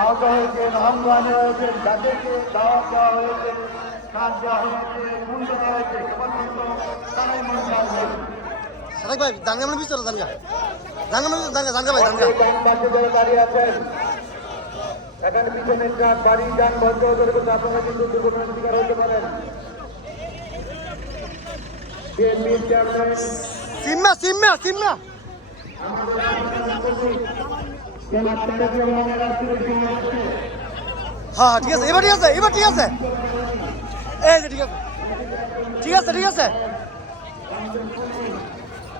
আহত হয়েছেন, অঙ্গহানি হয়েছেন, যাদেরকে দাওয়াত দেওয়া হয়েছে, কাজ দেওয়া হয়েছে, গুণ দেওয়া হয়েছে, কেবলমাত্র তারাই মনে রাখবেন। সাদেক ভাই জানগা মানে বিস্তার জানগা জানগা ভাই জানগা পাশে যারা দাঁড়িয়ে আছেন, এখানে পিছনের ট্রাক বাড়ি যান বন্ধ করে কিন্তু আপনারা কিন্তু দুর্ঘটনার শিকার হতে পারেন। বিএনপির চেয়ারম্যান সিম্মা হ্যাঁ ঠিক আছে এবার ঠিক আছে এই যে ঠিক আছে